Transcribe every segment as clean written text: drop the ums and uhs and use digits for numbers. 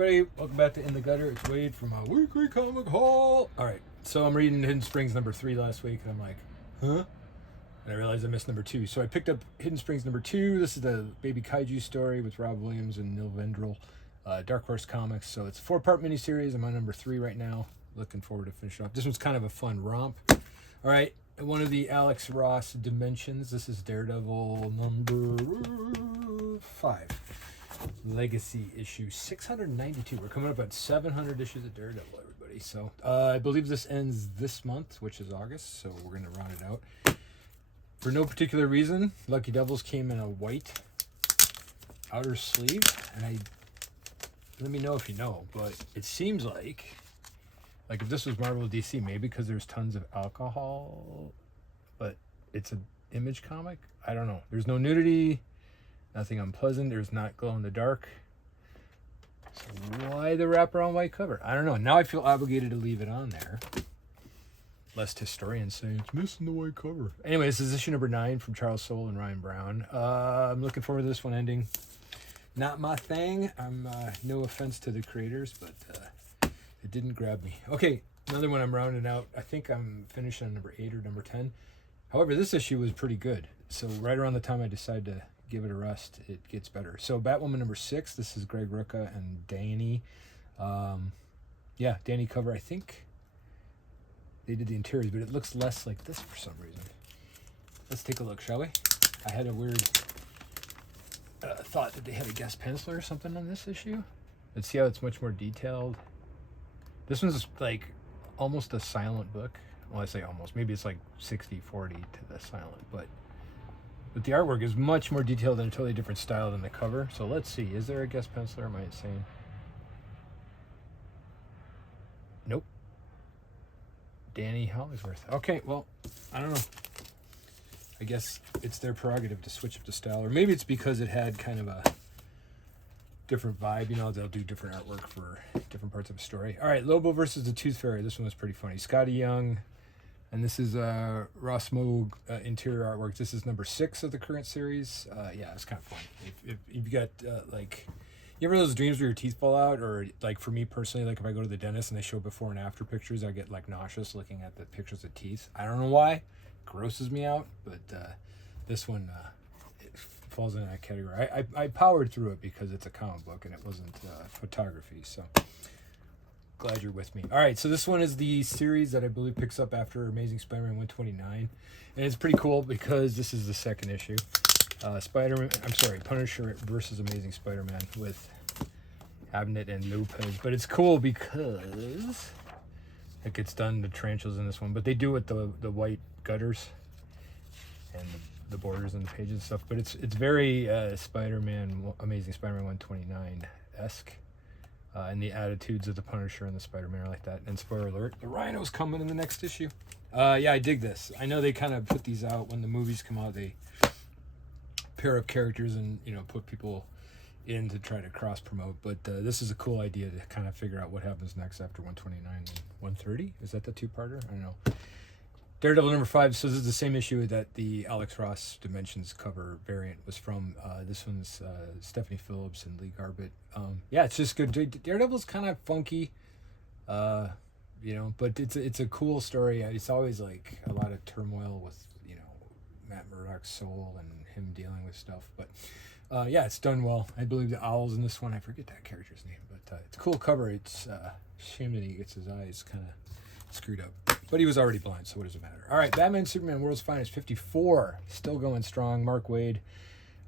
everybody, welcome back to In the Gutter. It's Wade from a weekly comic haul. Alright, so I'm reading Hidden Springs number 3 last week, and I'm like, huh? And I realized I missed number 2. So I picked up Hidden Springs number 2. This is the Baby Kaiju story with Rob Williams and Neil Vendrell. Dark Horse Comics. So it's a 4-part miniseries. I'm on number 3 right now. Looking forward to finishing off. This one's kind of a fun romp. Alright, one of the Alex Ross Dimensions. This is Daredevil number 5. Legacy issue 692. We're coming up at 700 issues of Daredevil, everybody. So I believe this ends this month, which is August. So we're going to round it out. For no particular reason, Lucky Devils came in a white outer sleeve. And let me know if you know, but it seems like if this was Marvel or DC, maybe because there's tons of alcohol, but it's an Image comic. I don't know. There's no nudity. Nothing unpleasant. There's not glow in the dark. So why the wraparound white cover? I don't know. Now I feel obligated to leave it on there. Lest historians say it's missing the white cover. Anyway, this is issue number 9 from Charles Soule and Ryan Brown. I'm looking forward to this one ending. Not my thing. I'm no offense to the creators, but it didn't grab me. Okay, another one I'm rounding out. I think I'm finishing on number 8 or number 10. However, this issue was pretty good. So right around the time I decided to give it a rest, it gets better. So Batwoman number 6, this is Greg Rucka and Danny. Yeah, Danny cover. I think they did the interiors, but it looks less like this for some reason. Let's take a look, shall we? I had a weird thought that they had a guest penciler or something on this issue. Let's see how it's much more detailed. This one's like almost a silent book. Well, I say almost. Maybe it's like 60-40 to the silent, but the artwork is much more detailed and a totally different style than the cover. So let's see. Is there a guest penciler? Am I insane? Nope. Danny Hollingsworth. Okay, well, I don't know. I guess it's their prerogative to switch up the style. Or maybe it's because it had kind of a different vibe. You know, they'll do different artwork for different parts of a story. All right, Lobo versus the Tooth Fairy. This one was pretty funny. Scotty Young. And this is Ross Moog interior artwork. This is number 6 of the current series. Yeah, it's kind of fun. If you got, you ever those dreams where your teeth fall out? Or, like, for me personally, like, if I go to the dentist and they show before and after pictures, I get, like, nauseous looking at the pictures of teeth. I don't know why. It grosses me out. But this one it falls in that category. I powered through it because it's a comic book and it wasn't photography. So glad you're with me. All right, so this one is the series that I believe picks up after Amazing Spider-Man 129, and it's pretty cool because this is the second issue. Punisher versus Amazing Spider-Man with Abnett and Lopez. But it's cool because it gets done the tarantulas in this one, but they do it the white gutters and the borders and the pages and stuff. But it's very Amazing Spider-Man 129-esque. And the attitudes of the Punisher and the Spider-Man are like that. And spoiler alert, the Rhino's coming in the next issue. Yeah, I dig this. I know they kind of put these out when the movies come out. They pair up characters and, you know, put people in to try to cross-promote. But this is a cool idea to kind of figure out what happens next after 129 and 130. Is that the two-parter? I don't know. Daredevil number 5. So this is the same issue that the Alex Ross Dimensions cover variant was from. This one's Stephanie Phillips and Lee Garbett. Yeah, it's just good. Daredevil's kind of funky, you know, but it's a cool story. It's always like a lot of turmoil with, you know, Matt Murdock's soul and him dealing with stuff. But yeah, it's done well. I believe the owl's in this one. I forget that character's name, but it's a cool cover. It's a shame that he gets his eyes kind of screwed up. But he was already blind, so what does it matter? All right, Batman Superman World's Finest 54. Still going strong. Mark Waid.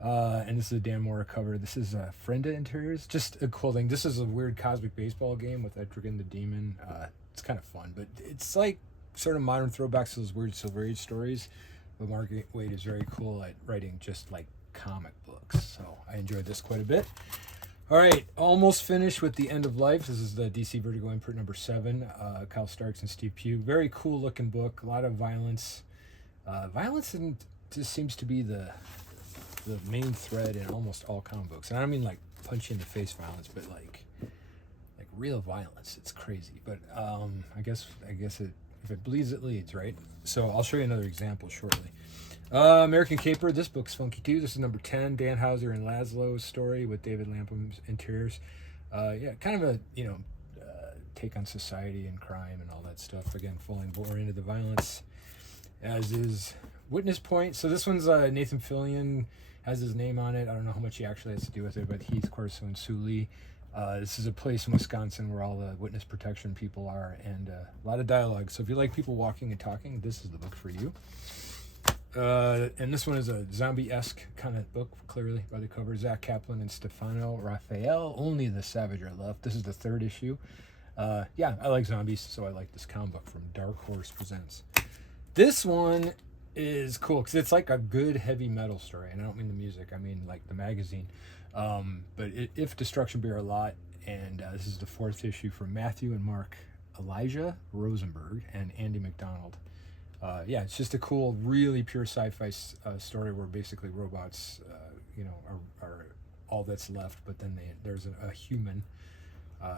And this is a Dan Mora cover. This is Frenda Interiors. Just a cool thing. This is a weird cosmic baseball game with Etrigan the Demon. It's kind of fun, but it's like sort of modern throwbacks to those weird Silver Age stories. But Mark Waid is very cool at writing just like comic books. So I enjoyed this quite a bit. All right, almost finished with The End of Life. This is the DC Vertigo imprint number 7. Kyle Starks and Steve Pugh. Very cool looking book. A lot of violence. Violence just seems to be the main thread in almost all comic books. And I don't mean like punch you in the face violence, but like real violence. It's crazy. But I guess if it bleeds, it leads, right? So I'll show you another example shortly. American Caper, this book's funky too. This is number 10, Dan Hauser and Laszlo's story with David Lampum's interiors. Yeah, kind of a, take on society and crime and all that stuff. Again, falling more into the violence, as is Witness Point. So this one's Nathan Fillion has his name on it. I don't know how much he actually has to do with it, but Heath Corso and Sue Lee. This is a place in Wisconsin where all the witness protection people are, and a lot of dialogue. So if you like people walking and talking, this is the book for you. And this one is a zombie-esque kind of book, clearly by the cover. Zach Kaplan and Stefano Raphael. Only the Savage are left. This is the 3rd issue. Yeah, I like zombies, so I like this comic book from Dark Horse Presents. This one is cool because it's like a good heavy metal story, and I don't mean the music, I mean like the magazine. But If Destruction Bear a Lot, and this is the 4th issue from Matthew and Mark Elijah Rosenberg and Andy McDonald. Yeah, it's just a cool, really pure sci-fi story where basically robots, are all that's left, but then there's a human.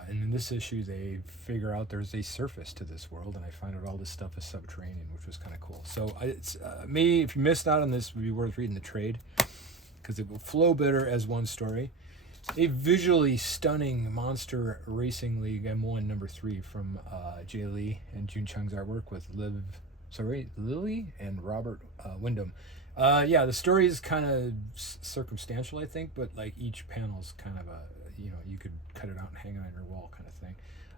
And in this issue, they figure out there's a surface to this world, and I find out all this stuff is subterranean, which was kind of cool. So it's if you missed out on this, it would be worth reading the trade, because it will flow better as one story. A visually stunning Monster Racing League M1 number 3 from Jae Lee and Jun Chung's artwork with Lily and Robert Wyndham. Yeah, the story is kind of circumstantial, I think, but like each panel's kind of you could cut it out and hang it on your wall kind of thing.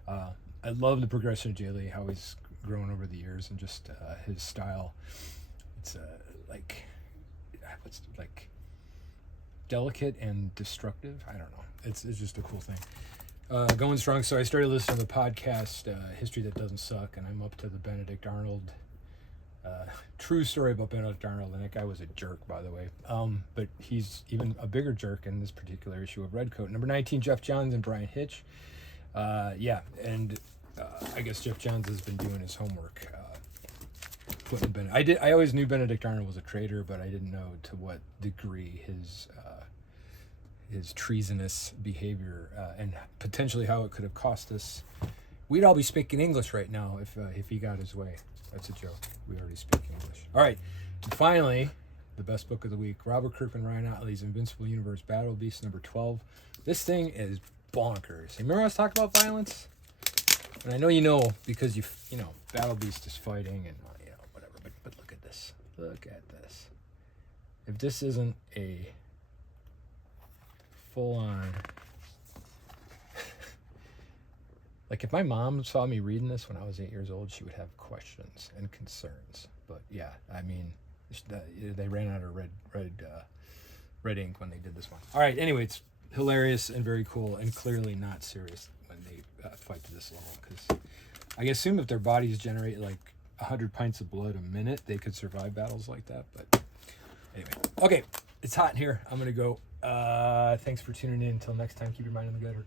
I love the progression of Jae Lee, how he's grown over the years, and just his style. It's delicate and destructive. I don't know. It's just a cool thing. Going strong. So I started listening to the podcast History That Doesn't Suck, and I'm up to the Benedict Arnold. True story about Benedict Arnold, and that guy was a jerk, by the way. But he's even a bigger jerk in this particular issue of Redcoat. Number 19, Jeff Johns and Brian Hitch. Yeah, and I guess Jeff Johns has been doing his homework. I always knew Benedict Arnold was a traitor, but I didn't know to what degree his treasonous behavior and potentially how it could have cost us. We'd all be speaking English right now if he got his way. That's a joke. We already speak English. All right. And finally, the best book of the week, Robert Kirkman, Ryan Ottley's Invincible Universe Battle Beast number 12. This thing is bonkers. Remember I was talking about violence? And I know you know because Battle Beast is fighting and whatever. But look at this. Look at this. If this isn't a full-on... Like, if my mom saw me reading this when I was 8 years old, she would have questions and concerns. But, yeah, I mean, they ran out of red ink when they did this one. All right, anyway, it's hilarious and very cool and clearly not serious when they fight to this level. Because I assume if their bodies generate, like, 100 pints of blood a minute, they could survive battles like that. But, anyway. Okay, it's hot in here. I'm going to go. Thanks for tuning in. Until next time, keep your mind on the gutter.